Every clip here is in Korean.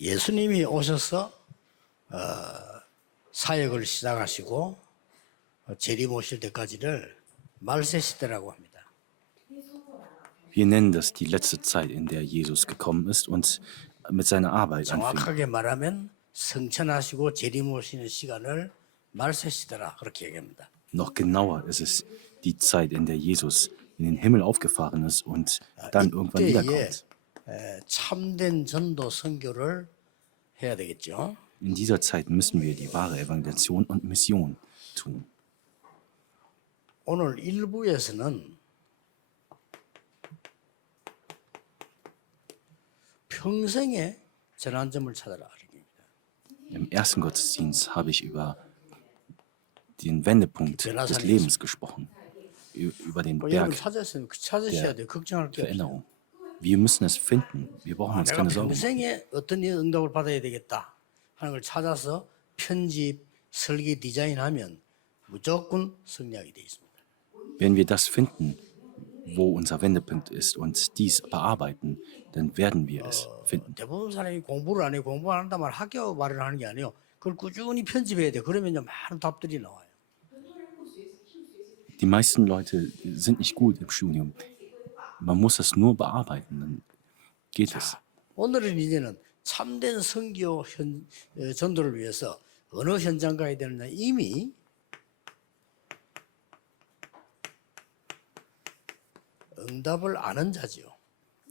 예수님이 오셔서 사역을 시작하시고 재림 오실 때까지를 말세 시대라고 합니다. Wir nennen das die letzte Zeit, in der Jesus gekommen ist und mit seiner Arbeit anfing. 정확하게 말하면 성천하시고 재림 오시는 시간을 말세 시대라 그렇게 얘기합니다. Noch genauer ist es die Zeit, in der Jesus in den Himmel aufgefahren ist und dann irgendwann 이때에 wiederkommt. 참된 전도 선교를 해야 되겠죠. In dieser Zeit müssen wir die wahre Evangelisation und Mission tun. 오늘 1부에서는 평생의 전환점을 찾아라. Im ersten Gottesdienst habe ich über den Wendepunkt des Lebens gesprochen, über den 여러분 Berg 찾으셔야 돼요. 걱정할 게 없어요. Veränderung. Wir müssen es finden. Wir brauchen uns 내가 keine Sorgen machen. 평생에 어떤 응답을 받아야 되겠다 하는 걸 찾아서 편집, 설계, 디자인하면 무조건 승리하게 되어 있습니다. Wenn wir das finden, wo unser Wendepunkt ist und dies bearbeiten, dann werden wir es finden. 대부분 사람이 공부를 안 해요. 공부 안 한다면 학교 말을 하는 게 아니에요. 그걸 꾸준히 편집해야 돼. 그러면 이제 많은 답들이 나와요. Die meisten Leute sind nicht gut im Studium. Man muss das nur bearbeiten, dann geht es. 오늘은 이제는 참된 선교 전도를 위해서 어느 현장 가야 되느냐 이미 응답을 아는 자죠.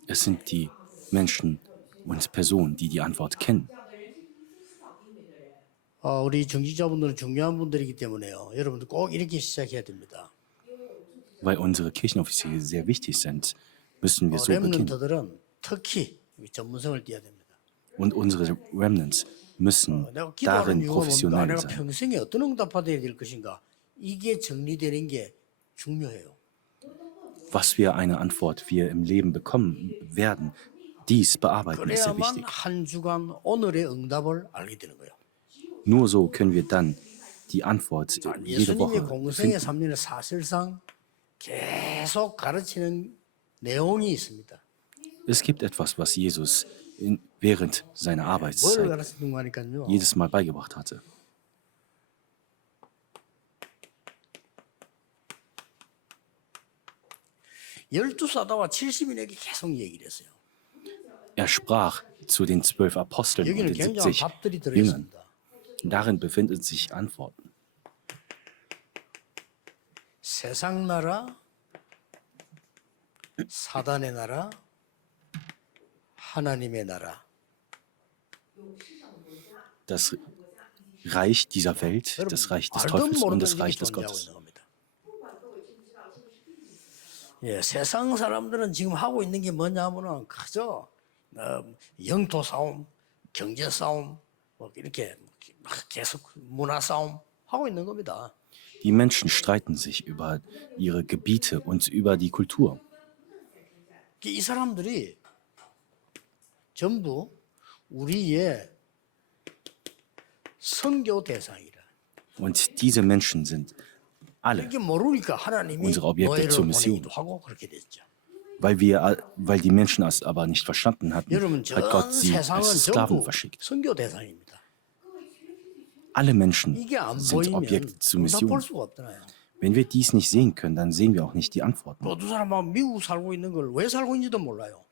Es sind die Menschen und Personen, die die Antwort kennen. 우리 정직자분들은 중요한 분들이기 때문에요. 여러분들 꼭 이렇게 시작해야 됩니다. Weil unsere Kirchenoffiziere sehr wichtig sind, müssen wir so beginnen. 렘넌트들은 특히 전문성을 띄어야 됩니다. Und unsere Remnants müssen 내가 기도하는 darin 이유가 뭡니까? professionell 내가 sein. 평생에 어떤 응답 받아야 될 것인가? 이게 정리되는 게 중요해요. Was für eine Antwort wir im Leben bekommen werden, dies bearbeiten ist sehr 그래야만 wichtig. 한 주간 오늘의 응답을 알게 되는 거예요. Nur so können wir dann die Antwort jede 예수님의 Woche 공생의 finden. 3년에 사실상 계속 가르치는 내용이 있습니다. Es gibt etwas, was Jesus während seiner 뭘 Arbeitszeit 가르치는 거니까요. jedes Mal beigebracht hatte. 열두 사도와 70인에게 계속 얘기를 했어요. Er sprach zu den 12 Aposteln und 여기는 den 굉장한 70 답들이 Jüngern. 들어있습니다. Darin befinden sich Antworten. 세상 나라, 사단의 나라, 하나님의 나라. Das Reich dieser Welt, das Reich des Teufels und das Reich des Gottes. 예, 세상 사람들은 지금 하고 있는 게 뭐냐면은 그저 영토 싸움, 경제 싸움, 뭐 이렇게 계속 문화 싸움 하고 있는 겁니다. Die Menschen streiten sich über ihre Gebiete und über die Kultur. 이 사람들이 전부 우리의 선교 대상이라. Und diese Menschen sind alle, 이게 모르니까 하나님이 unsere Objekte 노예를 zur Mission. 보내기도 하고 그렇게 됐죠. weil die Menschen es aber nicht verstanden hatten, 여러분 hat 전 Gott sie 세상은 als Sklaven 전부 verschickt. 선교 대상입니다. Alle Menschen 이게 안 sind 보이면 Objekte zur 응답 볼 Mission. 수가 없잖아요. Wenn wir dies nicht sehen können, dann sehen wir auch nicht die Antworten. 모두 사람은 미국 살고 있는 걸 왜 살고 있는지도 몰라요.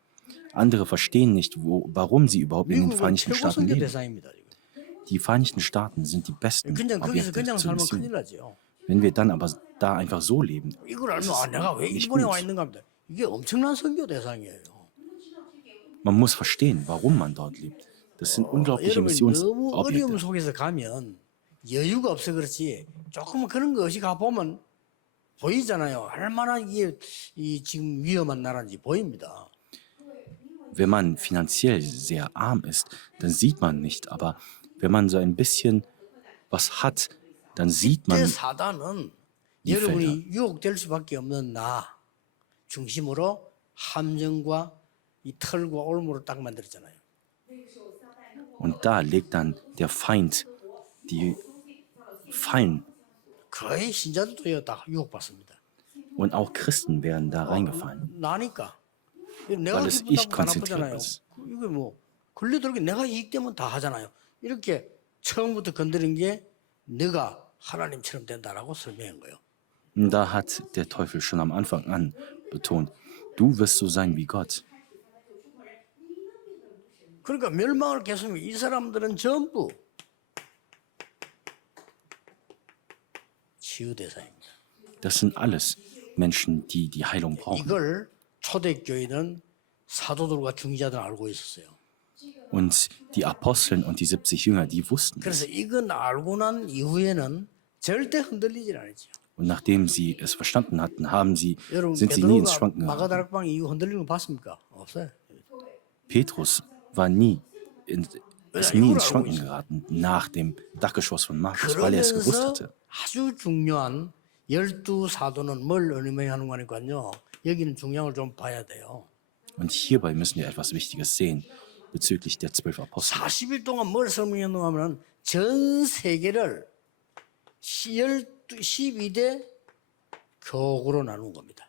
Andere verstehen nicht, warum sie überhaupt in den 미국은 Vereinigten 최고 Staaten 선교 leben. 대상입니다. 지금. Die Vereinigten Staaten sind die besten 그냥 거기서 Objekte 그냥 zur 살면 큰일 Mission. 나죠. Wenn wir dann aber da einfach so leben, 이걸 알면 내가 왜 nicht 일본에 gut. 와 있는가 합니다. 이게 엄청난 선교 대상이에요. man muss verstehen, warum man dort lebt. Das sind unglaubliche 여러분 너무 어려움 Missionsobjekte. 속에서 가면 여유가 없어 그렇지 조금 그런 것이 가보면 보이잖아요. 얼마나 이게 지금 위험한 나라인지 보입니다. Wenn man finanziell sehr arm ist, dann sieht man nicht. Aber wenn man so ein bisschen was hat, dann sieht man 이때 사단은 여러분이 유혹될 수밖에 없는 나 중심으로 함정과 이 털과 올무를 딱 만들었잖아요. und da legt dann der Feind die Fallen 거의 신자들도 다 유혹받습니다. und auch Christen werden da reingefallen. 나니까 Weil 내가 es 기분 ich 나쁘잖아요. konzentriert ist. 이게 뭐 걸려들게 내가 이익되면 다 하잖아요. 이렇게 처음부터 건드린 게 네가 하나님처럼 된다라고 설명한 거예요. Und da hat der Teufel schon am Anfang an betont, du wirst so sein wie Gott. 그러니까 멸망을 계속하면 이 사람들은 전부 치유 대상입니다. Das sind alles Menschen, die die Heilung brauchen. 이걸 초대교회는 사도들과 중지자들은 알고 있었어요. Und die Aposteln und die 70 Jünger, die wussten 그래서 es. 이건 알고 난 이후에는 절대 흔들리질 않았죠. Und nachdem sie es verstanden hatten, 여러분 sind sie nie ins 베드로가 Schwanken geraten. 마가다락방 이후 흔들리는 거 봤습니까? 없어요. Petrus ist nie ins Schwanken geraten nach dem Dachgeschoss von Markus, weil er es gewusst 그러면서 hatte. 아주 중요한 12사도는 뭘 의미하는 거니까요. 여기는 중요한 걸 좀 봐야 돼요. Und hierbei müssen wir etwas Wichtiges sehen bezüglich der 12 Apostel. 40일 동안 뭘 설명했는가 하면 전 세계를 12대 교구로 나눈 겁니다.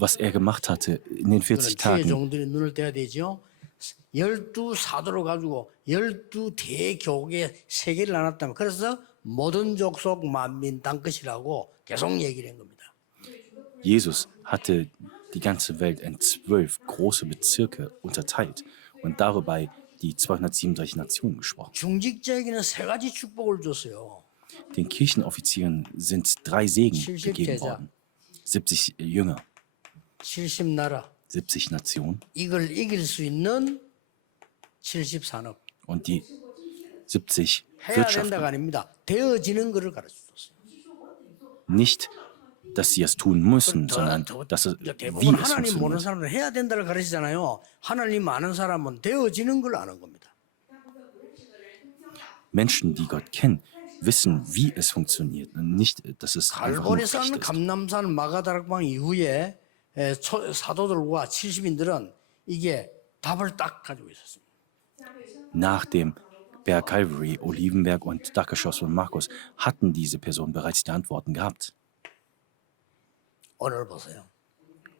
Was er gemacht hatte in den 40 주의 Tagen, 종들이 눈을 떼야 되죠. 12사도를 가지고 12대교국의 세계를 나눴다면 그래서 모든 족속 만민 땅끝이라고 계속 얘기를 한 겁니다. Jesus hatte die ganze Welt in 12 große Bezirke unterteilt und darüber die 237 Nationen gesprochen. 중직자에게는 세 가지 축복을 줬어요. Den Kirchenoffizieren sind 3 Segen 70 gegeben 제자. worden. 70 Jünger, 70나라 70 Nationen 이걸 이길 수 있는 70산업 und die 70 해야 된다가 Wirtschaften. 아닙니다. 되어지는 것을 가르쳐줬어요. Nicht, dass sie es tun müssen, sondern dass es, 대부분 wie es 하나님 모르는 funktioniert. 사람들은 해야 된다를 가르치잖아요. 하나님 아는 사람은 되어지는 걸 아는 겁니다. Menschen, die Gott kennen, wissen, wie es funktioniert und nicht, dass es einfach nur 갈보리산, Pflicht ist. 감남산, 마가다락방 이후에 사도들과 70인들은 이게 답을 딱 가지고 있었습니다. Nach dem Berg Calvary, Olivenberg und Dachgeschoss von Markus hatten diese Personen bereits die Antworten gehabt. 오늘 보세요.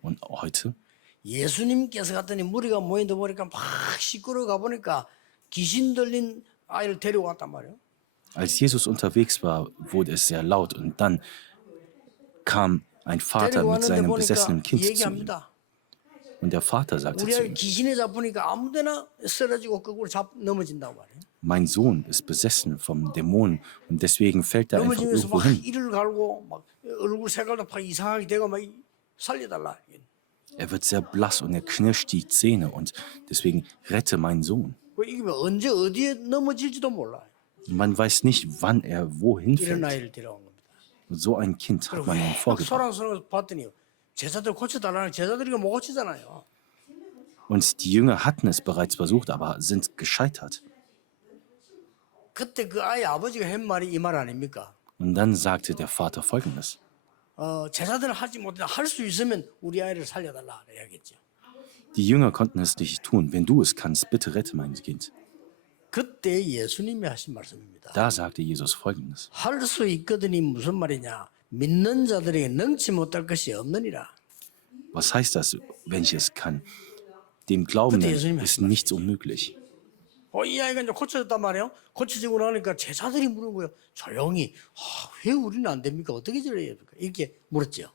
Und heute? 예수님께서 갔더니 무리가 모인다 보니까 막 시끄러워 가보니까 귀신 들린 아이를 데려왔단 말이에요. Als Jesus unterwegs war, wurde es sehr laut und dann kam ein Vater mit 데려왔는데 seinem 보니까 besessenen Kind zu ihm. 얘기합니다. Und der Vater sagte 우리 zu 아이 ihm, 귀신에 잡으니까 아무데나 쓰러지고 거꾸로 넘어진다고 말이에요. mein Sohn ist besessen vom Dämonen und deswegen fällt er einfach 넘어지면서 irgendwo 막 hin. 이를 갈고 막 얼굴 색깔도 막 이상하게 되고 막 살려달라. Er wird sehr blass und er knirscht die Zähne und deswegen rette meinen Sohn. 이게 언제 어디에 넘어질지도 몰라. Man weiß nicht, wann er wohin 이런 fällt. 아이를 데려온 겁니다. So ein Kind hat 그리고 man ihm 막 vorgebracht. 소란스러워 봤더니 제자들 고쳐달라는 제자들이 못 고치잖아요. Und die Jünger hatten es bereits versucht, aber sind gescheitert. 그때 그 아이 아버지가 한 말이 이 말 아닙니까? Und dann sagte der Vater Folgendes. 제자들은 하지 못해 할 수 있으면 우리 아이를 살려달라 이야기했죠. Die Jünger konnten es nicht tun. Wenn du es kannst, bitte rette mein Kind. 그때 예수님이 하신 말씀입니다. Da sagte Jesus Folgendes. 할 수 있거든이 무슨 말이냐? 믿는 자들에게 능치 못할 것이 없느니라. Was heißt das, wenn ich es kann? Dem Glaubenden ist nichts unmöglich. 이 아이가 이제 고쳐졌단 말이에요. 고쳐지고 나니까 제자들이 물은 거예요. 조용히 왜 우리는 안 됩니까? 어떻게 저래야 됩니까? 이렇게 물었죠.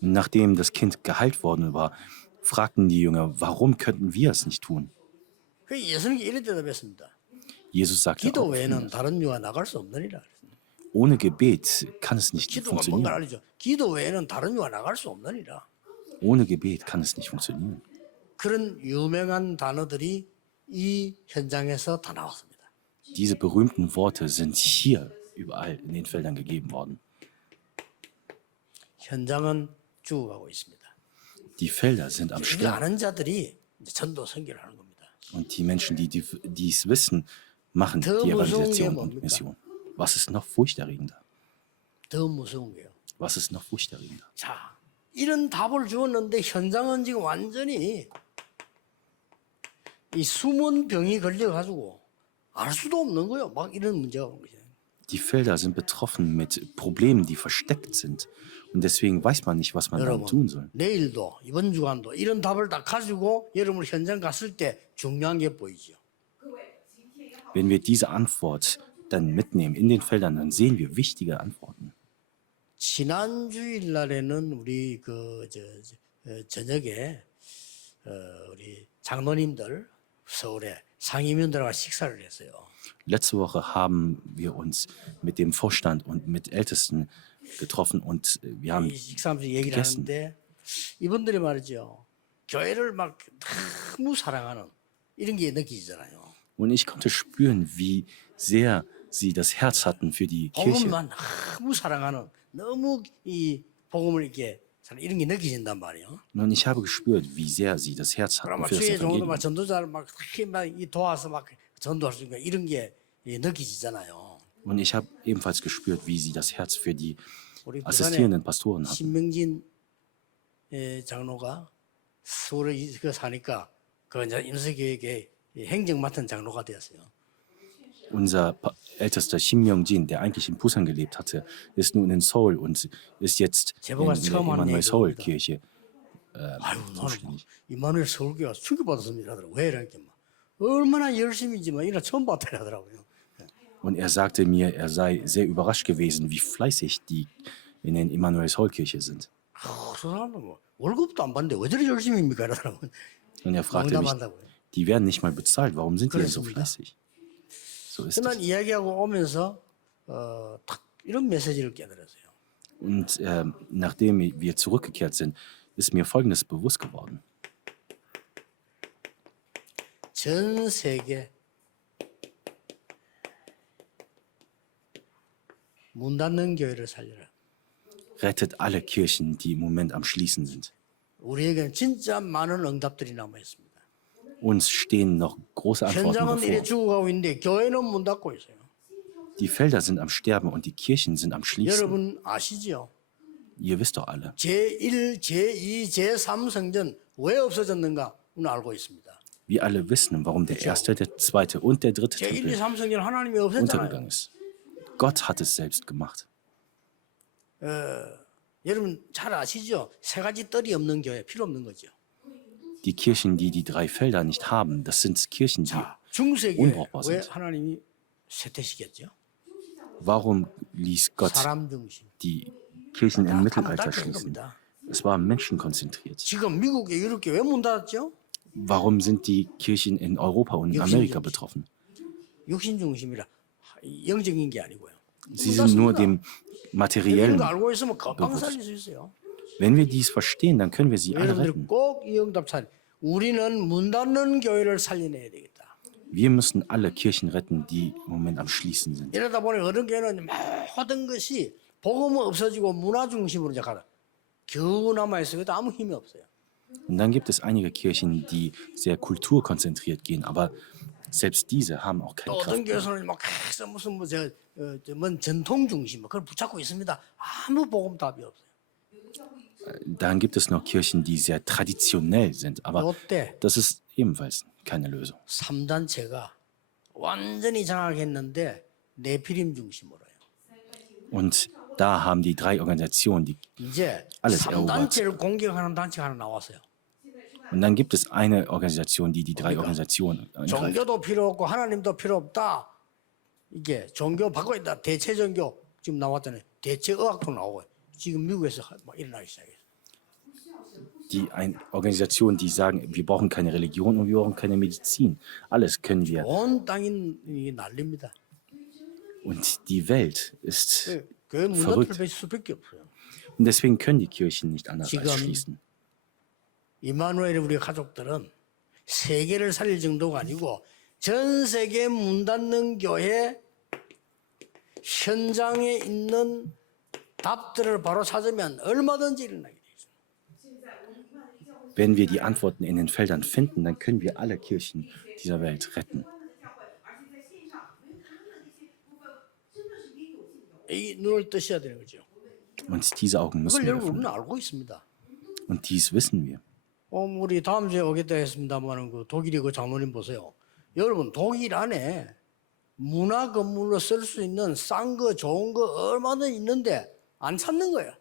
Und nachdem das Kind geheilt worden war, fragten die Jünger, warum könnten wir es nicht tun? 그 예수님이 이렇게 대답했습니다. Jesus sagte 기도 auch, 외에는 다른 유가 나갈 수 없느니라. ohne Gebet kann es nicht 기도가 뭔가 funktionieren. 알죠. 기도 외에는 다른 유가 나갈 수 없느니라. Ohne Gebet kann es nicht funktionieren. 그런 유명한 단어들이 이 현장에서 다 나왔습니다. Diese berühmten Worte sind hier überall in den Feldern gegeben worden. 현장은 죽어가고 있습니다. Die Felder sind am 이걸 Sterben. 아는 자들이 이제 전도 선교를 하는 겁니다. Und die Menschen, die dies wissen, machen die Evangelisation und Mission. Was ist noch furchterregender? 더 무서운 게요. Was ist noch furchterregender? 자, 이런 답을 주었는데 현장은 지금 완전히 이 숨은 병이 걸려가지고 알 수도 없는 거예요. 막 이런 문제가 온 거죠. Die Felder sind betroffen mit Problemen, die versteckt sind. Und deswegen weiß man nicht, was man dann tun 여러분 soll. 내일도 이번 주간도 이런 답을 다 가지고 여러분 현장 갔을 때 중요한 게 보이죠. Wenn wir diese Antwort dann mitnehmen in den Feldern, dann sehen wir wichtige Antworten. 지난 주일 날에는 우리 저녁에 우리 장로님들 서울에 상임위원들과 식사를 했어요. Letzte Woche haben wir uns mit dem Vorstand und mit Ältesten getroffen und wir haben 이 식사하면서 얘기를 gegessen. 하는데 이분들이 말이죠. 교회를 막 너무 사랑하는 이런 게 느끼잖아요. Und ich konnte spüren, wie sehr sie das Herz hatten für die Kirche. 복음만 너무 사랑하는 너무 이 복음을 이렇게 이런 게 느껴진단 말이에요. Und ich habe gespürt, wie sehr sie das Herz hatten 그러면 für das 주의 종도 막 Evangelium. 전도자를 막 도와서 막 전도할 수 있는 이런 게 느껴지잖아요. Und ich habe ebenfalls gespürt, wie sie das Herz für die 우리 부산에 assistierenden Pastoren hatten. 신명진 장로가 서울에 사니까 그 이제 인수교육의 행정 맡은 장로가 되었어요. Unser ältester Kim Myung-jin, der eigentlich in Busan gelebt hatte, ist nun in Seoul und ist jetzt in 제보가 der 처음 하는 Emanuel Seoul 얘기입니다. Kirche 아유 나는 막 zuständig. 이마누엘 서울교회가 충격받았습니다 하더라고. 왜 이렇게 막 얼마나 열심인지 막 이나 처음 봤다 하더라고요. Und er sagte mir, er sei sehr überrascht gewesen, wie fleißig die in der Emanuel Seoul Kirche sind. 저 사람은 뭐 월급도 안 받는데 왜 저리 열심입니까 이러더라고요. Und er fragte mich, 농담한다고요. die werden nicht mal bezahlt, warum sind die denn so 그렇습니다. fleißig? So ist 그난 es. 이야기하고 오면서 딱 이런 메시지를 깨달았어요. Und nachdem wir zurückgekehrt sind, ist mir Folgendes bewusst geworden. 전 세계 문 닫는 교회를 살려라. Rettet alle Kirchen, die im Moment am Schließen sind. 우리에게는 진짜 많은 응답들이 남아 있습니다. Uns stehen noch große Antworten 현장은 이래 bevor. 죽어가고 있는데 교회는 문 닫고 있어요. Die Felder sind am Sterben und die Kirchen sind am Schließen. 여러분 아시죠? Ihr wisst doch alle. 제1, 제2, 제3 성전 왜 없어졌는가? 오늘 알고 있습니다. Wir alle wissen, warum der erste, der zweite und der dritte 제1, Tempel 2, 3 성전 하나님이 없앴잖아요. untergegangen ist. Gott hat es selbst gemacht. 여러분 잘 아시죠? 세 가지 뜰이 없는 교회 필요 없는 거죠. Die Kirchen, die die drei Felder nicht haben, das sind Kirchen, die 중세교회 unbrauchbar 왜 sind. 하나님이 쇠퇴시켰죠? Warum ließ Gott 사람 중심. die Kirchen im Mittelalter 닫힌 schließen? 겁니다. Es war menschenkonzentriert. 지금 미국에 이렇게 왜 문 닫았죠? Warum sind die Kirchen in Europa und in Amerika betroffen? 육신 중심이라 영적인 게 아니고요. Sie sind nur dem 이런 Materiellen. 거 알고 있으면 금방 살릴 수 있어요. Wenn wir dies verstehen, dann können wir sie alle 여러분들 retten. 꼭 이 응답 살. 우리는 문 닫는 교회를 살려내야 되겠다. Wir müssen alle Kirchen retten, die im Moment am Schließen sind. 이러다 보니 어떤 교회는 모든 것이 복음은 없어지고 문화 중심으로 이제 가다. 겨우 남아 있어요. 그래도 아무 힘이 없어요. Und dann gibt es einige Kirchen, die sehr kulturkonzentriert gehen, aber selbst diese haben auch 또 keine 어떤 Kraft mehr. 교회는 막 계속 무슨 뭔 전통 중심 그걸 붙잡고 있습니다. 아무 복음 답이 없어요. Dann gibt es noch Kirchen, die sehr traditionell sind, aber 이때 das ist ebenfalls keine Lösung. 3단체가 완전히 장악했는데 네피림 중심으로요. Und da haben die drei Organisationen, die 이제 alles erobert. 3단체를 공격하는 단체가 하나 나왔어요. Und dann gibt es eine Organisation, die die drei Organisationen angreift. 종교도 필요 없고 하나님도 필요 없다. 이게 종교 바꿔야 된다. 대체 종교 지금 나왔잖아요. 대체 의학도 나오고 지금 미국에서 막 일어나기 시작했어요. Organisationen, die sagen, wir brauchen keine Religion und wir brauchen keine Medizin. Alles können wir. 온 땅이 이게 난립니다. Und die Welt ist. 교회 문 verrückt. 닫을 수밖에 없어요. Und deswegen können die Kirchen nicht anders 지금 als schließen. 이마누엘 우리 가족들은 세계를 살릴 정도가 아니고 전 세계 문 닫는 교회 현장에 있는 답들을 바로 찾으면 얼마든지 일어나게 돼 있어요. Wenn wir die Antworten in den Feldern finden, dann können wir alle Kirchen dieser Welt retten. 이 눈을 뜨셔야 되는 거죠. Und diese Augen müssen 그걸 wir 여러분 öffnen. 우리는 알고 있습니다. Und dies wissen wir. 우리 다음 주에 오겠다 했습니다만 그 독일의 그 장로님 보세요. 여러분 독일 안에 문화 건물로 쓸 수 있는 싼 거 좋은 거 얼마나 있는데 안 찾는 거예요.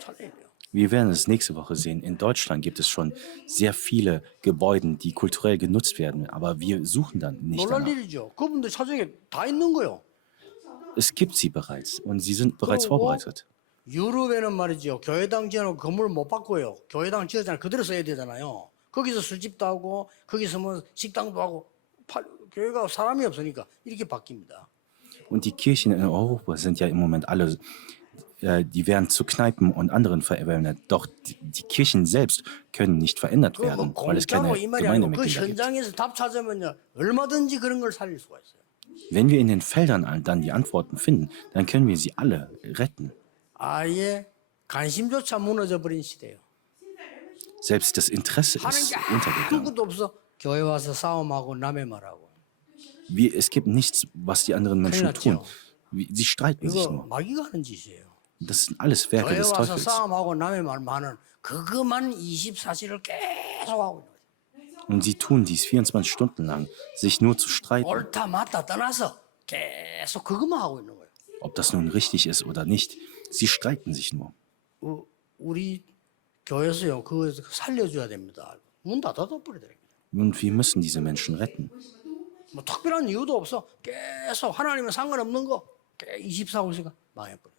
살려야 돼요. Wir werden es nächste Woche sehen. In Deutschland gibt es schon sehr viele Gebäude, die kulturell genutzt werden, aber wir suchen dann nicht 놀랄 danach. 일이죠. 그분들 사정에 다 있는 거요. Es gibt sie bereits und sie sind bereits 그리고 vorbereitet. 유럽에는 말이죠. 교회당 지어놓고 건물 못 바꿔요. 교회당 지어잖아요. 그대로 써야 되잖아요. 거기서 술집도 하고 거기서 뭐 식당도 하고 교회가 사람이 없으니까 이렇게 바뀝니다. Und die Kirchen in Europa sind ja im Moment alle, die werden zu Kneipen und anderen verwendet. Doch die Kirchen selbst können nicht verändert 그뭐 werden, weil es keine 공짜로 이 말이 아니고 그 Gemeindemitglieder gibt. 현장에서 답 찾으면요 얼마든지 그런 걸 살릴 수가 있어요. Wenn wir in den Feldern dann die Antworten finden, dann können wir sie alle retten. 아예 관심조차 무너져 버린 시대예요. Selbst das Interesse 하는 ist 게 untergegangen. 아무것도 없어. 교회 와서 싸움하고 남의 말하고. Es gibt nichts, was die anderen Menschen tun. Sie streiten sich 이거 nur. 마귀가 하는 짓이에요. Das sind alles Werke 교회 des 와서 Teufels. 싸움하고 남의 말만은 그것만 24시를 계속 하고 있는 거예요. Und sie tun dies 24 Stunden lang, sich nur zu streiten. 옳다 맞다 떠나서 계속 그것만 하고 있는 거예요. Ob das nun richtig ist oder nicht, sie streiten sich nur. 우리 교회에서요 그거 살려줘야 됩니다. 문 닫아둬버리더라고요. Und wir müssen diese Menschen retten. 뭐 특별한 이유도 없어. 계속 하나님은 상관없는 거 24시간 망해버려요.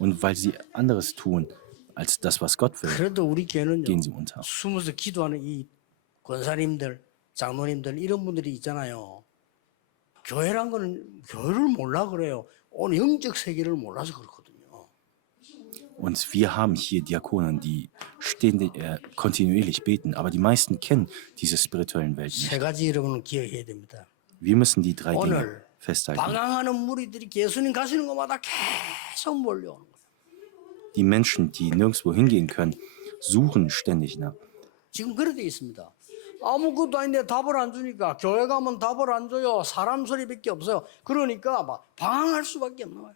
Und weil sie anderes tun als das, was Gott will, 그래도 우리 교회는요 gehen sie unter. 숨어서 기도하는 이 권사님들, 장로님들 이런 분들이 있잖아요. 교회란 거는 교회를 몰라 그래요. 오늘 영적 세계를 몰라서 그렇거든요. Und wir haben hier Diakonen, die ständig, kontinuierlich beten, aber die meisten kennen diese spirituellen Welten 세 nicht. 가지 여러분은 기억해야 됩니다. Wir müssen die drei Dinge 오늘 festhalten. 방황하는 무리들이 예수님 가시는 곳마다 계속 몰려오는 거예요. Die Menschen, die nirgendwo hingehen können, suchen ständig nach. 지금 그래 돼 있습니다. 아무것도 아닌데 답을 안 주니까 교회 가면 답을 안 줘요. 사람 소리밖에 없어요. 그러니까 막 방황할 수밖에 없는 거예요.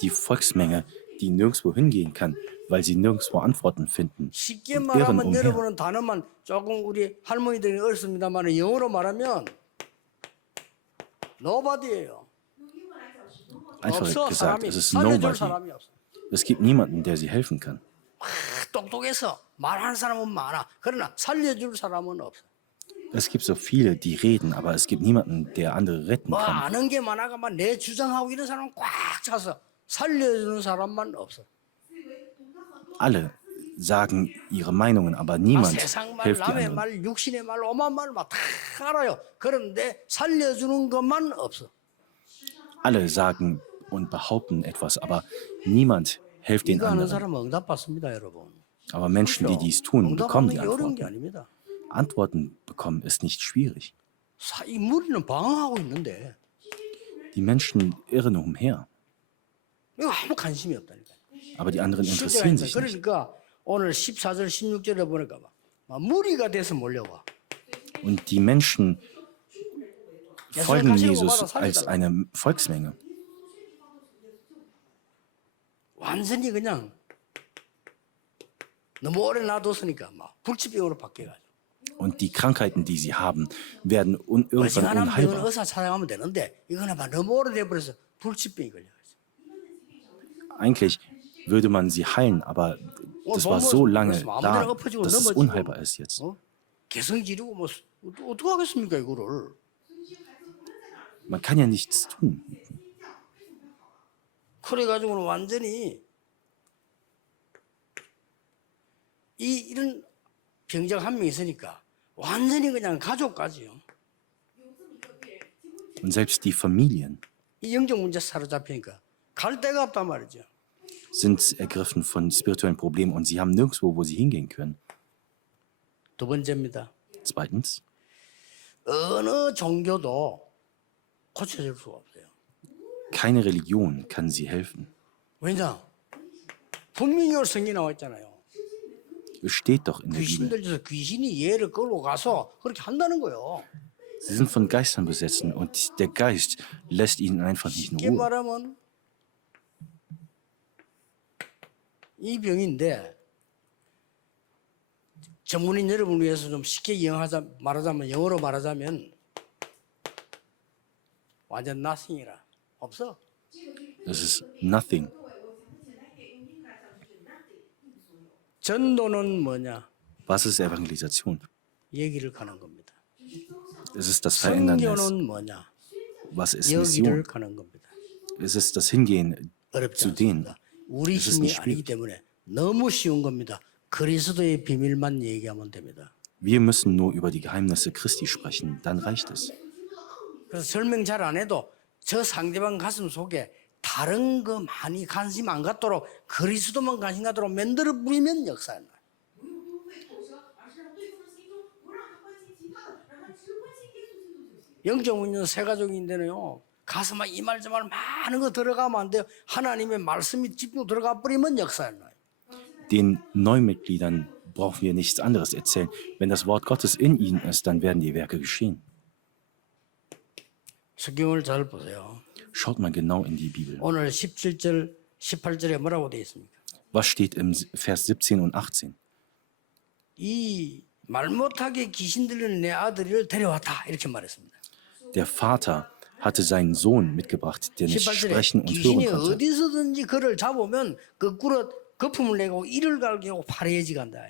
Die Volksmenge, die nirgendwo hingehen kann, weil sie nirgendwo Antworten finden. 쉽게 und irren 말하면 umher. 여러분은 단어만 조금 우리 할머니들이 어렵습니다만 영어로 말하면 nobody예요. Einfach 없어 gesagt, 사람이 es ist 살려줄 nobody. 사람이 없어. Es gibt niemanden, der sie helfen kann. 똑똑해서 말하는 사람은 많아. 그러나 살려줄 사람은 없어. Es gibt so viele, die reden, aber es gibt niemanden, der andere retten 뭐 kann. 아는 게 많아가만 내 주장하고 이런 사람은 꽉 차서 살려주는 사람만 없어. Alle sagen ihre Meinungen, aber 아, niemand 세상 말, hilft die 남의 anderen. 말, 육신의 말, 오만 말 막 다 알아요. 그런데 살려주는 것만 없어. Alle sagen und behaupten etwas, aber niemand hilft den 이거 하는 anderen. 사람은 응답 받습니다, 여러분. Aber Menschen, die dies tun, bekommen 응답하는 die 게 어려운 게 Antworten. 아닙니다. Antworten bekommen ist nicht schwierig. 이 무리는 방황하고 있는데 Die Menschen irren umher, 이거 아무 관심이 없다니까. aber die anderen 실제가 interessieren 있다. sich nicht. 그러니까 오늘 14절, 16절에 보니까 막 무리가 돼서 몰려와. Und die Menschen folgen 가시는 Jesus 곳마다 als 살려달라. eine Volksmenge. 완전히 그냥 너무 오래 놔뒀으니까 막 불치병으로 바뀌어가지고. Und die Krankheiten, die sie haben, werden irgendwann 어지간한 병은 unheilbar. 의사 찾아가면 되는데 이거는 막 너무 오래돼 버려서 불치병이 걸려가지고. Eigentlich würde man sie heilen, aber das war so lange da, dass es unheilbar ist jetzt. 개성 지르고 뭐 어떻게 하겠습니까 이거를? Man kann ja nichts tun. 그래가지고는 완전히 이런 병자가 한 명 있으니까 완전히 그냥 가족까지요. Und selbst die Familien 이 영적 문제 사로잡히니까 갈 데가 없단 말이죠. sind ergriffen von spirituellen Problemen und sie haben nirgendwo, wo sie hingehen können. 두 번째입니다. Zweitens, 어느 종교도 고쳐줄 수가 없어요. keine Religion kann sie helfen. 왜냐? 분명히 오늘 성경에 나와 있잖아요. Es steht doch in der 귀신 Bibel. 들려서 귀신이 얘를 끌고 가서 그렇게 한다는 거예요. Sie sind von Geistern besetzt und der Geist lässt ihnen einfach nicht in 쉽게 Ruhe. 말하면 이 병인데 전문인 여러분을 위해서 좀 쉽게 말하자면 영어로 말하자면 완전 nothing이라 없어. Das ist nothing. 전도는 뭐냐? Was ist Evangelisation? 여기를 가는 겁니다. Es ist das Verändernis. 선교는 뭐냐? Was ist 여기를 Mission? 가는 겁니다. Es ist das Hingehen 어렵지 zu denen. 않습니다. 우리 Es ist 힘이 nicht 아니기 schwierig. 때문에 너무 쉬운 겁니다. 그리스도의 비밀만 얘기하면 됩니다. Wir müssen nur über die Geheimnisse Christi sprechen, dann reicht es. 그래서 설명 잘 안 해도 저 상대방 가슴 속에 다른 거 많이 관심 안 갖도록 그리스도만 관심 갖도록 만들어 부리면 역사야. 不用多费口舌，而是让对方的心中不让他关心其他的，让他只关心耶稣基督就行。 영적 운영 세 가족인데는요. 가슴에 이 말 저 말 많은 거 들어가면 안 돼요. 하나님의 말씀이 집중 들어가 버리면 역사야. Den Neumitgliedern brauchen wir nichts anderes erzählen. Wenn das Wort Gottes in ihnen ist, dann werden die Werke geschehen. 성경을 잘 보세요. Schaut mal genau in die Bibel. 오늘 17절, 18절에 뭐라고 되어 있습니까? Was steht im Vers 17 und 18? 이 말 못하게 귀신 들리는 내 아들을 데려왔다 이렇게 말했습니다. Der Vater hatte seinen Sohn mitgebracht, der nicht 18절에 sprechen und hören 귀신이 konnte. 어디서든지 그를 잡으면 거꾸로 거품을 내고 이를 갈기고 파래지 간다.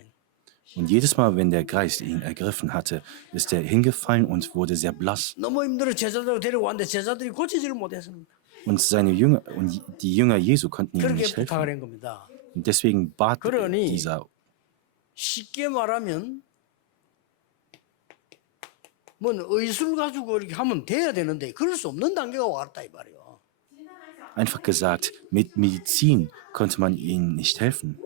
Und jedes Mal, wenn der Geist ihn ergriffen hatte, ist er hingefallen und wurde sehr blass. 너무 힘들어 제자들 데려왔는데 제자들이 고치지를 못했습니다. Und seine Jünger und die Jünger Jesu konnten ihm 그렇게 nicht helfen. 부탁을 한 겁니다. Und deswegen bat 그러니 dieser, 쉽게 말하면 뭐 의술 가지고 이렇게 하면 돼야 되는데 그럴 수 없는 단계가 왔다 이 말이에요. einfach gesagt, mit Medizin konnte man ihnen nicht helfen.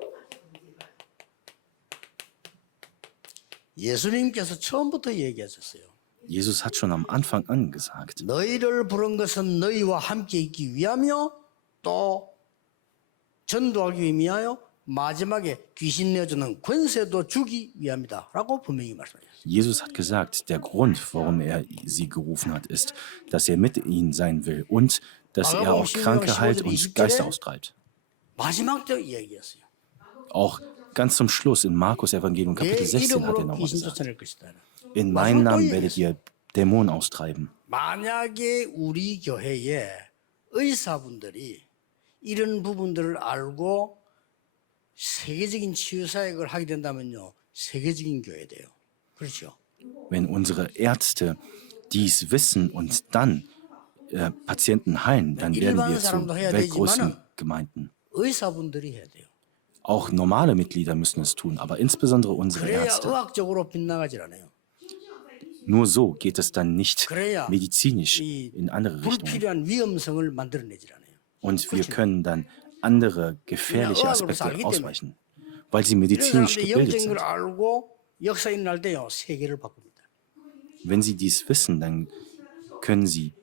예수님께서 처음부터 얘기하셨어요. Jesus hat schon am Anfang an gesagt, 너희를 부른 것은 너희와 함께 있기 위하며 또 전도하기 위하여 마지막에 귀신 내주는 권세도 주기 위함이다 라고 분명히 말씀하셨어요. Jesus hat gesagt, der Grund, warum er sie gerufen hat, ist, dass er mit ihnen sein will und dass er auch Kranke heilt und Geister austreibt. 마지막 때 얘기했어요. Auch ganz zum Schluss in Markus Evangelium 내 Kapitel 16 hat er 이름으로 nochmal 귀신 gesagt, 쫓아낼 것이다. in meinem Namen werdet ihr Dämonen austreiben. 만약에 우리 교회에 의사분들이 이런 부분들을 알고 세계적인 치유 사역을 하게 된다면요, 세계적인 교회 돼요. 그렇죠? Wenn unsere Ärzte dies wissen und dann Patienten heilen, dann werden wir zu weltgrößten Gemeinden. 의사분들이 해야 돼요. Auch normale Mitglieder müssen es tun, aber insbesondere unsere 그래야 Ärzte. 의학적으로 빗나가질 않아요. Nur so geht es dann nicht 그래야 medizinisch 이 in andere Richtungen. 불필요한 위험성을 만들어내질 않아요. Und wir können dann andere gefährliche Aspekte ausweichen, weil sie 이런 medizinisch 사람들이 gebildet 영적인 걸 sind. 알고 역사인 날 때요 세계를 바꿉니다. Wenn sie dies wissen, dann können sie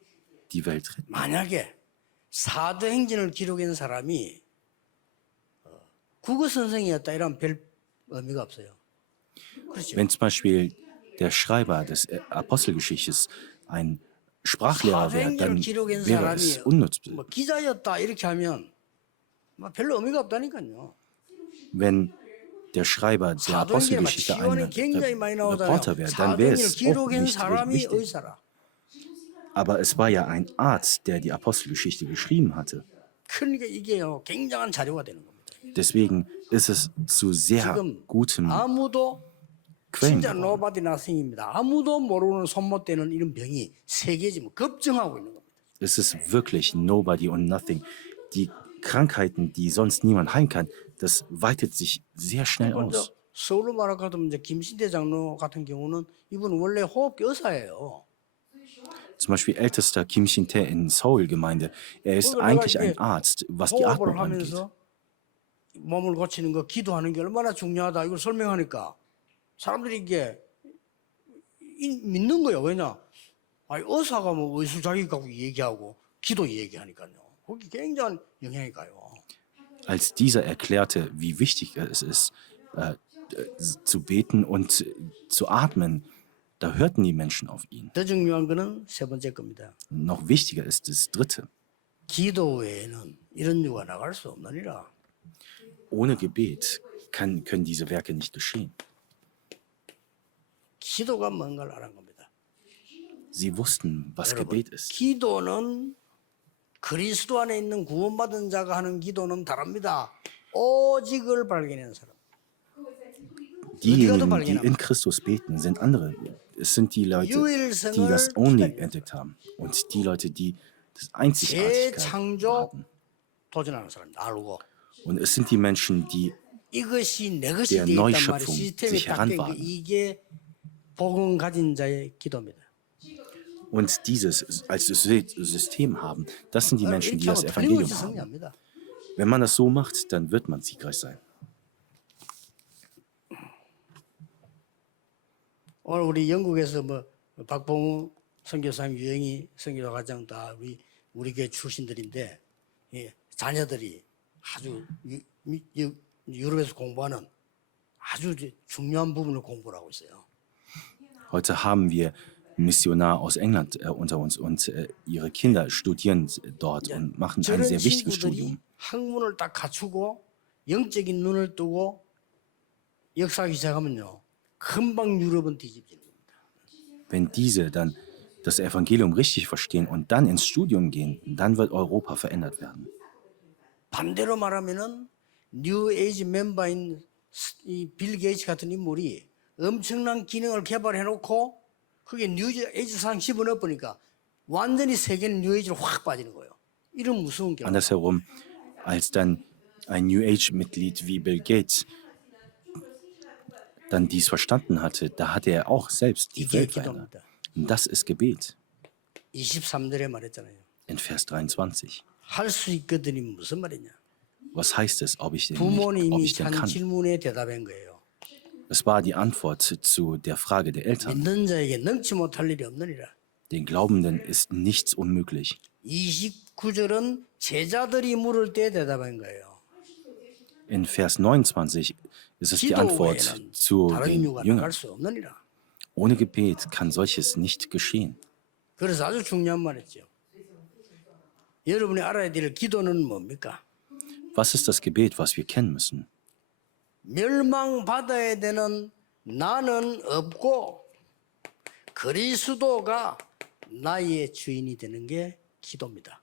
die Welt retten. 만약에 사도행전을 기록한 사람이 국어 선생이었다 이러면 별 의미가 없어요. 그렇죠? Wenn zum Beispiel der Schreiber des Apostelgeschichtes ein Sprachlehrer wäre, 사도행전을 dann 기록한 wäre es 사람이 unnütz. 뭐 기자였다 이렇게 하면 뭐 별로 의미가 없다니까요. Wenn der Schreiber der 사도행전에 막 Apostelgeschichte 지원이 ein 굉장히 많이 나오잖아요. Reporter wäre, dann wäre 사도행전을 es auch 기록한 nicht 사람이 wichtig. 의사라. Aber es war ja ein Arzt, der die Apostelgeschichte geschrieben hatte. 그러니까 이게요 굉장한 자료가 되는 겁니다. Deswegen ist es zu sehr 지금 gutem 아무도 Quellen 진짜 geworden. 노바디 나싱입니다. 아무도 모르는 손못대는 이런 병이 세계에 지금 급증하고 있는 겁니다. Es ist wirklich nobody und nothing. Die Krankheiten, die sonst niemand heilen kann, das weitet sich sehr schnell 먼저 aus. 서울로 말하면 이제 김신대 장로 같은 경우는 이분 원래 호흡기 의사예요. Zum Beispiel ältester Kim Shin-tae in Seoul-Gemeinde. Er ist eigentlich ein Arzt, was die 호흡을 Atmung angeht. 하면서 몸을 고치는 거 기도하는 게 얼마나 중요하다 이걸 설명하니까 사람들이 이게 믿는 거예요. 왜냐? 아니, 의사가 뭐 의술 자기 갖고 얘기하고 기도 얘기하니까요. 거기 굉장한 영향이 가요. Als dieser erklärte, wie wichtig es ist, zu beten und zu atmen, da hörten die Menschen auf ihn. 더 중요한 거는 세 번째 겁니다. Noch wichtiger ist das Dritte. 기도 외에는 이런 유가 나갈 수 없느니라. Ohne Gebet können diese Werke nicht geschehen. 기도가 뭔가를 알은 겁니다. Sie wussten, was 여러분, Gebet ist. 기도는 그리스도 안에 있는 구원받은 자가 하는 기도는 다릅니다. 오직을 발견한 사람. Diejenigen, die in Christus beten, sind andere. Es sind die Leute, die das Only entdeckt haben und die Leute, die das Einzigartigkeit 재창조 warten. 도전하는 사람 알고 Und es sind die Menschen, die 이것이 내 것이 der 되어 있단 말이 Neuschöpfung 시스템이 sich 딱 된 게 heranwagen. 이게 복음 가진 자의 기도입니다. und dieses als System haben. Das sind die Menschen, die 이렇게 das 하면 Evangelium 틀림없이 haben. 승리합니다. Wenn man das so macht, dann wird man siegreich sein. 오늘 우리 영국에서 뭐 박봉우 선교사님, 유영희 선교사 과장 다 우리 교회 출신들인데 예, 자녀들이 아주 유럽에서 공부하는 아주 중요한 부분을 공부를 하고 있어요. Heute haben wir Missionar aus England unter uns und ihre Kinder studieren dort und machen ein 저런 sehr wichtiges 친구들이 Studium. 학문을 딱 갖추고 영적인 눈을 뜨고 역사하기 시작하면요, 금방 유럽은 뒤집지는 겁니다. Wenn diese dann das Evangelium richtig verstehen und dann ins Studium gehen, dann wird Europa verändert werden. 반대로 말하면은 뉴 에이지 멤버인 이 빌 게이츠 같은 인물이 엄청난 기능을 개발해 놓고 그게 뉴 에이지상 집어넣어 보니까 완전히 세계는 뉴 에이지로 확 빠지는 거예요. 이런 무서운 결과. Andersherum, als dann ein New Age-Mitglied wie Bill Gates dann dies verstanden hatte, da hatte er auch selbst die 이게 Welt verändert. 기도입니다. Und das ist Gebet. 23절에 말했잖아요. In Vers 23. 할 수 있거든이 무슨 말이냐? Was heißt es, ob ich denn 부모님이 한 kann? 질문에 대답한 거예요. Es war die Antwort zu der Frage der Eltern. 믿는 자에게 능치 못할 일이 없느니라. Den Glaubenden ist nichts unmöglich. 29절은 제자들이 물을 때 대답한 거예요. In Vers 29 ist es die 기도 Antwort 외에는 zu 다른 den 이유가 Jüngern. 나갈 수 없느니라. Ohne Gebet kann solches nicht geschehen. 그래서 아주 중요한 말이죠. 여러분이 알아야 될 기도는 뭡니까? Was ist das Gebet, was wir kennen müssen? 멸망받아야 되는 나는 없고 그리스도가 나의 주인이 되는 게 기도입니다.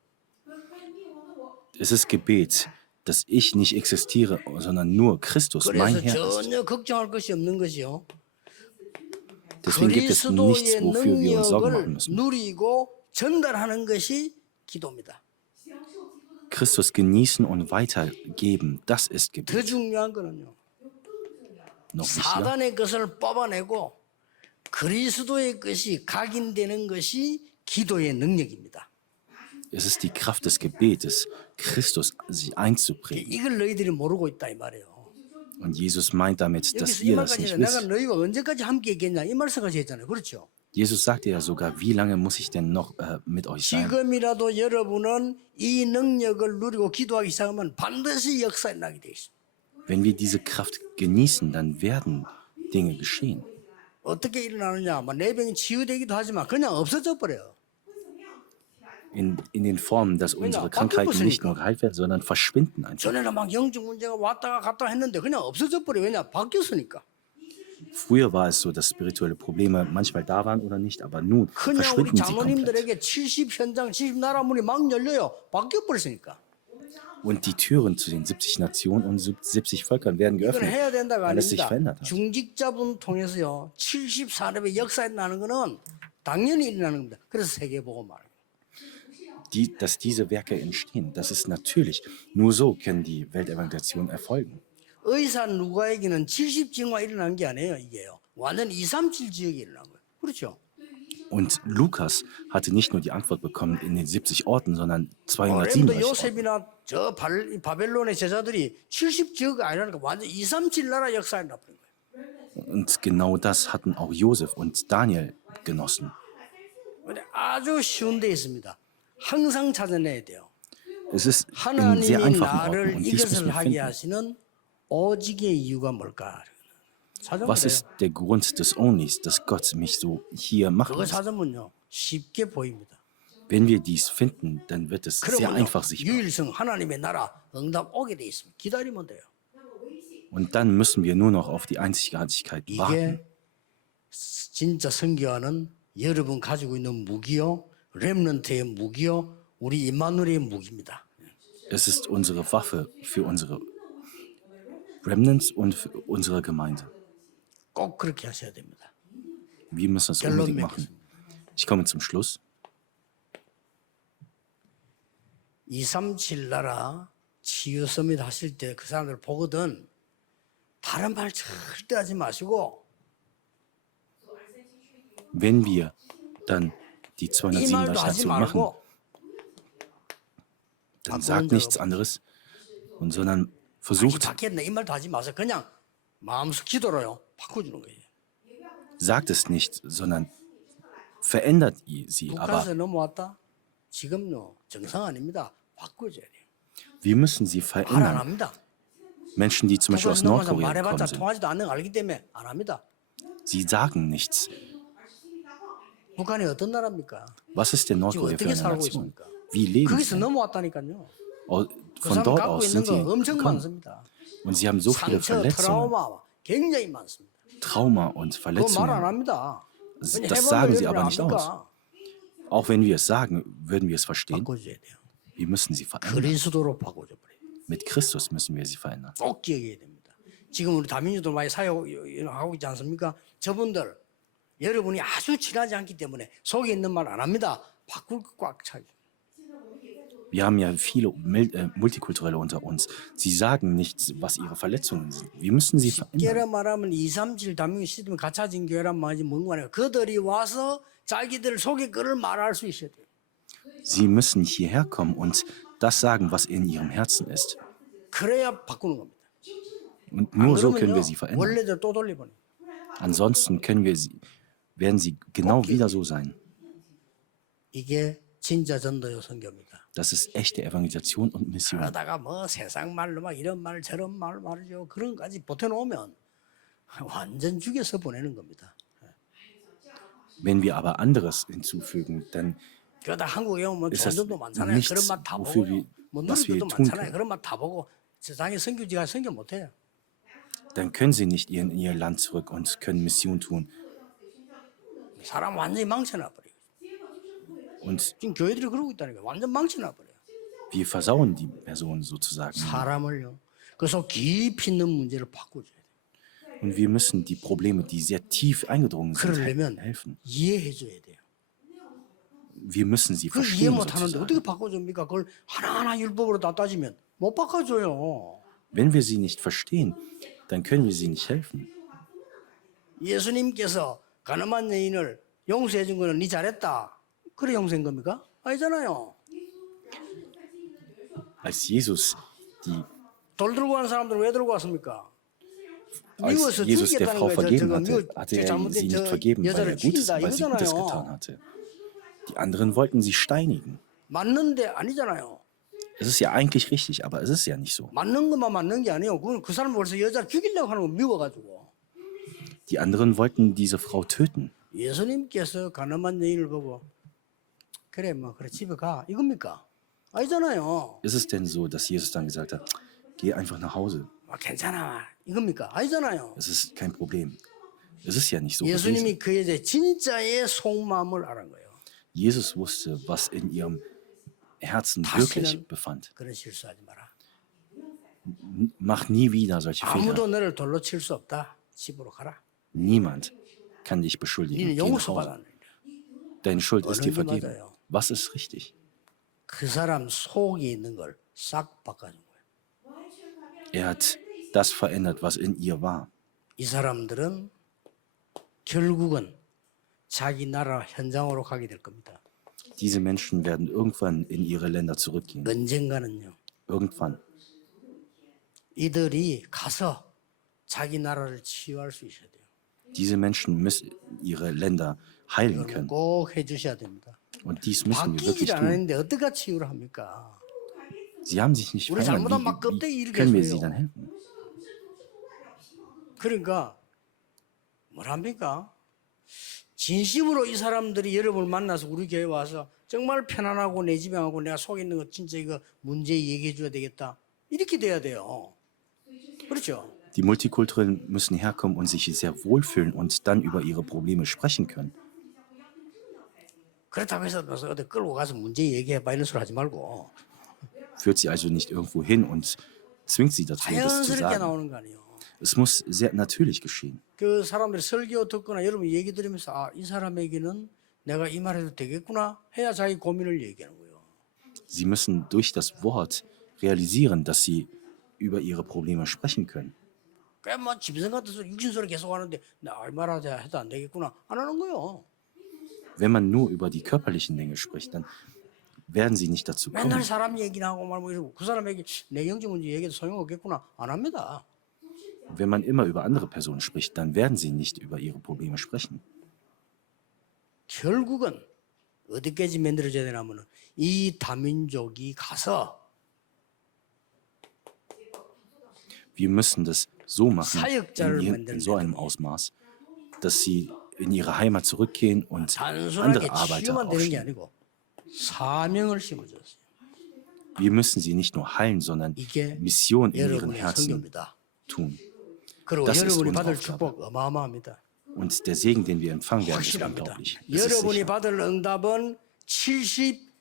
Es ist Gebet, dass ich nicht existiere, sondern nur Christus mein 그래서 Herr ist. 전혀 걱정할 것이 없는 것이요. Deswegen gibt es nichts, 그리스도의 wofür wir uns Sorgen machen 능력을 müssen. 누리고 전달하는 것이 기도입니다. Christus genießen und weitergeben, das ist 더 Gebet. 중요한 거는요. Noch wichtiger. 사단의 것을 뽑아내고 그리스도의 것이 각인되는 것이 기도의 능력입니다. Es ist die Kraft des Gebetes, Christus sich einzuprägen. 이걸 너희들이 모르고 있다 이 말이에요. Und Jesus meint damit, dass 여기서 이 ihr das 말까지 nicht 내가 wisst. 너희와 언제까지 함께 있겠냐 이 말씀까지 했잖아요. 그렇죠? Jesus sagte ja sogar, wie lange muss ich denn noch mit euch sein? 지금이라도 여러분은 이 능력을 누리고 기도하기 시작하면 반드시 역사에 나게 돼 있습니다. Wenn wir diese Kraft genießen, dann werden Dinge geschehen. 어떻게 일어나느냐? 내 병이 치유되기도 하지만 그냥 없어져 버려요. In den Formen, dass unsere Krankheiten nicht nur geheilt werden, sondern verschwinden einfach. 전에는 막 영적 문제가 왔다가 갔다 했는데 그냥 없어져 버려요. 왜냐? 바뀌었으니까. Früher war es so, dass spirituelle Probleme manchmal da waren oder nicht, aber nun 그냥 우리 verschwinden sie komplett. 장로님들에게 70 현장, 70 나라 문이 막 열려요. 바뀌어 버렸으니까. Und die Türen zu den 70 Nationen und 70 Völkern werden 이건 geöffnet, 해야 된다가 weil es sich 아닙니다. verändert hat. 중직자분 통해서요. 74렙의 역사에 나는 거는 당연히 일어나는 겁니다. 그래서 세계보고 말해요. Dass diese Werke entstehen, das ist natürlich. Nur so können die Weltevangelisationen erfolgen. 의사 누가에게는 70지가 일어난 게 아니에요. 이게요. 완전 237 지역에 일어난 거예요. 그렇죠? Und Lukas hatte nicht nur die Antwort bekommen in den 70 Orten, sondern 렘도 237 Orten. 요셉이나 저 바벨론의 제자들이 70지역이 아니라니까 완전 237 나라 역사에 나버린 거예요. Und genau das hatten auch Josef und Daniel genossen. 근데 아주 쉬운 데 있습니다. 항상 찾아내야 돼요. Es ist in sehr 하나님이 einfachen Orten 나를 und dies müssen 이것을 wir 하게 finden. 하시는 오직의 이유가 뭘까? 찾아보세요. Was ist der Grund des Onlys, dass Gott mich so hier machen 그거 lässt? 찾으면요 쉽게 보입니다. Wenn wir dies finden, dann wird es sehr 그러면요 einfach sichtbar. 유일성 하나님의 나라 응답 오게 돼 있습니다. 기다리면 돼요. Und dann müssen wir nur noch auf die Einzigartigkeit warten. 이게 진짜 선교하는 여러분 가지고 있는 무기요, 렘넌트의 무기요, 우리 임마누엘의 무기입니다. Es ist unsere Waffe für unsere Remnants und für unsere Gemeinde. 꼭 그렇게 하셔야 됩니다. Wir müssen es 결론 unbedingt machen. 맺겠습니다. Ich komme zum Schluss. 237 나라 치유 서밋 하실 때 그 사람들 보거든 다른 말 절대 하지 마시고 Wenn wir dann die 이 237 말도 하지 Station machen, 말고 dann sagt nichts anderes, sondern versucht, 바뀌었네 이 말도 하지 마세요. 그냥 마음속 기도로요 바꿔주는 거예요. sagt es nicht, sondern verändert sie. 북한에서 Aber 넘어왔다? 지금요 정상 아닙니다. 바꿔줘야 돼요. wir müssen sie 말 안 verändern. 합니다. Menschen, die zum Beispiel aus 북한에서 넘어와서 Nordkorea gekommen 말해봤자 sind, 통하지도 않는 거 알기 때문에 안 합니다. sie sagen nichts. 북한이 어떤 나라입니까? Was ist denn Nordkorea für 어떻게 eine 살고 Nation? 있습니까? Wie leben 거기서 sie? 넘어왔다니까요. 그 Von 사람 dort 갖고 aus 있는 sind 거 sie 엄청 gekommen. 많습니다. Und sie haben so viele 상처, Verletzungen, 트라우마 굉장히 많습니다. Trauma und 그거 말 안 Verletzungen. 합니다. 그냥 Das 해보면 sagen sie 여러분 aber nicht aus. 압니까? Auch wenn wir es sagen, würden wir es verstehen. 바꿔줘야 돼요. Wir müssen sie verändern. 그리스도로 바꿔줘 버려요. Mit Christus müssen wir sie verändern. 꼭 기억해야 됩니다. 지금 우리 다민주도 많이 사용하고 있지 않습니까? 저분들 여러분이 아주 친하지 않기 때문에 속에 있는 말 안 합니다. 바꿀 거 꽉 차요. Wir haben ja viele Multikulturelle unter uns. Sie sagen nicht, was ihre Verletzungen sind. Wir müssen sie verändern. 쉽게 말하면 237 다민주 시스템이 갖춰진 교회란 말이 뭔가 아니에요. 그들이 와서 자기들 속에 거를 말할 수 있어야 돼요. Sie müssen hierher kommen und das sagen, was in ihrem Herzen ist. 그래야 바꾸는 겁니다. Und 안 nur so können 그러면요 wir sie verändern. 원래대로 또 돌려보내요. Ansonsten werden sie genau wieder so sein. 이게 진짜 전도요 선교입니다. Das ist echte Evangelisation und Mission. 그러다가 뭐 세상 말로 막 이런 말 저런 말 말이죠. 그런 것까지 보태놓으면 완전 죽여서 보내는 겁니다. Wenn wir aber anderes hinzufügen, dann 그러다 한국에 오면 ist 좋은 das 점도 많잖아요. nichts, 그런 맛 다 wofür 보고요. wir, 뭐 was wir 누리들도 tun 많잖아요. können. 그런 맛 다 보고 세상에 선교지가 선교 못해요. Dann können sie nicht in ihr Land zurück und können Mission tun. 사람 완전히 망쳐놔 버려요. Und 지금 교회들이 그러고 있다니까 완전 망쳐놔 버려요. wir versauen die Person sozusagen. 사람을요. 그래서 깊이 있는 문제를 바꿔줘야 돼요. Und wir müssen die Probleme, die sehr tief eingedrungen sind, 그러려면 helfen. 이해해줘야 돼요. Wir müssen sie 그걸 이해 verstehen 못하는데 어떻게 sozusagen. 바꿔줍니까? 그걸 하나하나 율법으로 다 따지면 못 바꿔줘요. Wenn wir sie nicht verstehen, dann können wir sie nicht helfen. 예수님께서 가늠한 여인을 용서해 준 거는 네 잘했다. 그래 용서한 겁니까? 아니잖아요. Als Jesus 돌 들고 가는 사람들은 왜 들고 왔습니까? als 미워서 Jesus der 죽이겠다는 Frau 거예요. vergeben 저거 hatte, hatte er 잘못된 sie nicht 저 vergeben, weil er 여자를 Gutes, 죽인다 weil sie Gutes 이거잖아요. getan hatte. Die anderen wollten sie steinigen. 맞는데 아니잖아요. Es ist ja eigentlich richtig, aber es ist ja nicht so. 맞는 것만 맞는 게 아니에요. 그 사람 벌써 여자를 죽이려고 하는 거 미워가지고. Die anderen wollten diese Frau töten. 예수님께서 가늠한 여인을 보고 그래 뭐 그래 집에 가 이겁니까? 아니잖아요. Ist es denn so, dass Jesus dann gesagt hat, geh einfach nach Hause? 괜찮아 이겁니까? 아니잖아요. Es ist kein Problem. Es ist ja nicht so gewesen. 예수님이 그 여자의 진짜의 속마음을 알은 거예요. Jesus wusste, was in ihrem Herzen wirklich 다시는 befand. 그런 실수하지 마라. Mach nie wieder solche 아무도 Fehler. 너를 돌로 칠 수 없다. 집으로 가라. Niemand kann dich beschuldigen. 니는 Geh nach Hause. 용서받았는데 Deine Schuld ist dir 어느 게 vergeben. 맞아요? Was ist richtig? 그 사람 속에 있는 걸 싹 바꿔준 거예요. Er hat das verändert, was in ihr war. 이 사람들은 결국은 자기 나라 현장으로 가게 될 겁니다. Diese Menschen werden irgendwann in ihre Länder zurückgehen. 언젠가는요. Irgendwann. 이들이 가서 자기 나라를 치유할 수 있어야 돼요. Diese Menschen müssen ihre Länder heilen 여러분 können. 꼭 해주셔야 됩니다. Und dies müssen wir wirklich 바뀌질 tun. 않았는데 어떻게 치유를 합니까? Sie haben sich nicht 우리 verändert. 잘못하면 막 껍데기 Wie 이렇게 können wir 해서요. sie dann helfen? 그러니까 뭐랍니까? 진심으로 이 사람들이 여러분을 만나서 우리 교회 와서 정말 편안하고 내 집에 가고 내가 속에 있는 거 진짜 이거 문제 얘기해 줘야 되겠다. 이렇게 돼야 돼요. 그렇죠? Die Multikulturellen müssen herkommen und sich sehr wohlfühlen und dann über ihre Probleme sprechen können. 그렇다고 해서 무슨 어디 끌고 가서 문제 얘기해봐 이런 소리 하지 말고 Führt sie also nicht irgendwo hin und zwingt sie dazu, das zu 자연스럽게 sagen. 나오는 거 아니에요. Es muss sehr natürlich geschehen. 그 사람들이 설교 듣거나 여러분 얘기 들으면서 아, 이 사람에게는 내가 이 말해도 되겠구나 해야 자기 고민을 얘기하는 거예요. Sie müssen durch das Wort realisieren, dass sie über ihre Probleme sprechen können. 꽤뭐 짐승 같아서 육신소리 계속 하는데 나 말하자 해도 안 되겠구나 안 하는 거예요. Wenn man nur über die körperlichen Dinge spricht, dann werden sie nicht dazu 맨날 kommen. 사람 얘기나 하고 말고 이러고 그 사람에게 내 영적 문제 얘기해도 소용없겠구나 안 합니다. Wenn man immer über andere Personen spricht, dann werden sie nicht über ihre Probleme sprechen. 결국은 어디까지 만들어져야 되냐면은 이 다민족이 가서 Wir müssen das so machen, 사역자를 in so einem 만들면 Ausmaß, dass sie in ihre Heimat zurückgehen und 단순하게 andere Arbeiter 치유만 되는 게 aufstellen. 아니고 사명을 심어줬어요. Wir müssen sie nicht nur heilen, sondern 이게 Mission in ihren 여러분의 Herzen 성교입니다. tun. 그리고 Das ist 여러분이 unsere 받을 Aufgabe. 축복 어마어마합니다. Und der Segen, den wir empfangen werden, ist 확실합니다. unglaublich. Es ist 여러분이 sicher. 받을 응답은 70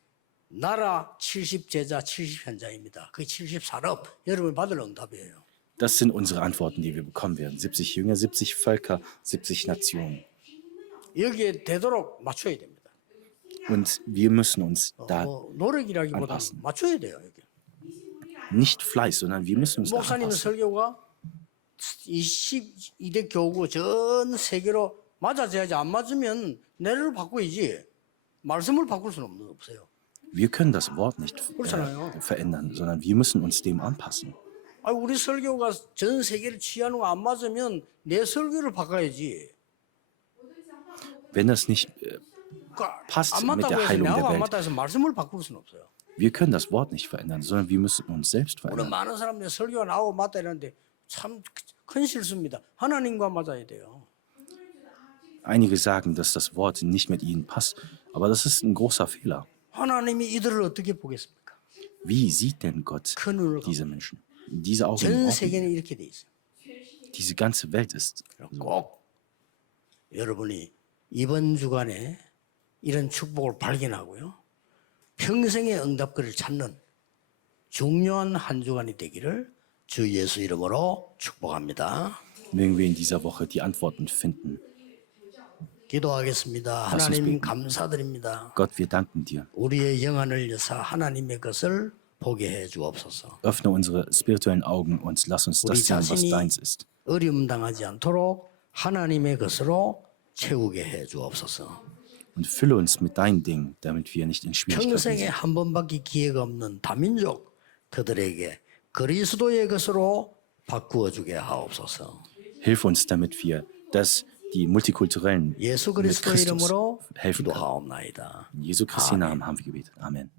나라, 70 제자, 70 현장입니다. 그 70 산업 여러분이 받을 응답이에요. Das sind unsere Antworten, die wir bekommen werden. 70 Jünger, 70 Völker, 70 Nationen. 여기에 되도록 맞춰야 됩니다. Und wir müssen uns da 뭐 노력이라기보다 안팎은. 맞춰야 돼요. 여기. nicht Fleiß, sondern wir müssen uns da 목사님 anpassen. 설교가 22대 교구 전 세계로 맞아져야지 안 맞으면 내를 바꿔야지 말씀을 바꿀 수는 없어요. Wir können das Wort nicht 그렇잖아요. verändern, sondern wir müssen uns dem anpassen. 아, 우리 설교가 전 세계를 취하는 거 안 맞으면 내 설교를 바꿔야지. Wenn das nicht, 그러니까 passt 안 mit 맞다고 der 해서 Heilung 내하고 der 안 Welt. 맞다 해서 말씀을 바꿀 수는 없어요. wir können das Wort nicht verändern, sondern wir müssen uns selbst 우리 verändern. 많은 사람들이 설교가 나오고 맞다 이러는데 참 큰 실수입니다. 하나님과 맞아야 돼요. Einige sagen, dass das Wort nicht mit ihnen passt, aber das ist ein großer Fehler. 하나님이 이들을 어떻게 보겠습니까? Wie sieht denn Gott 큰 눈을 갖고 diese Menschen? Diese Augen, 전 offen. 세계는 이렇게 돼 있어요. Diese ganze Welt ist. 꼭 여러분이 이번 주간에 이런 축복을 발견하고요. 평생의 응답거리를 찾는 중요한 한 주간이 되기를 주 예수 이름으로 축복합니다. Mögen wir in dieser Woche die Antworten finden. 기도하겠습니다. us 하나님 speak. 감사드립니다. Gott, wir danken dir. 우리의 영안을 여사 하나님의 것을 보게 해 주옵소서. Öffne unsere spirituellen Augen und lass uns 우리 das sehen, was 자신이 deins ist. 어려움 당하지 않도록 하나님의 것으로 채우게 해 주옵소서. Und fülle uns mit deinen Dingen, damit wir nicht in Schwierigkeiten 평생에 sind. 한 번밖에 기회가 없는 다민족 그들에게 그리스도의 것으로 바꾸어 주게 하옵소서. Hilf uns, damit wir die Multikulturellen 예수 mit 그리스도 Christus 이름으로 helfen können. 기도하옵나이다. In Jesu Christi Namen haben wir gebetet. Amen.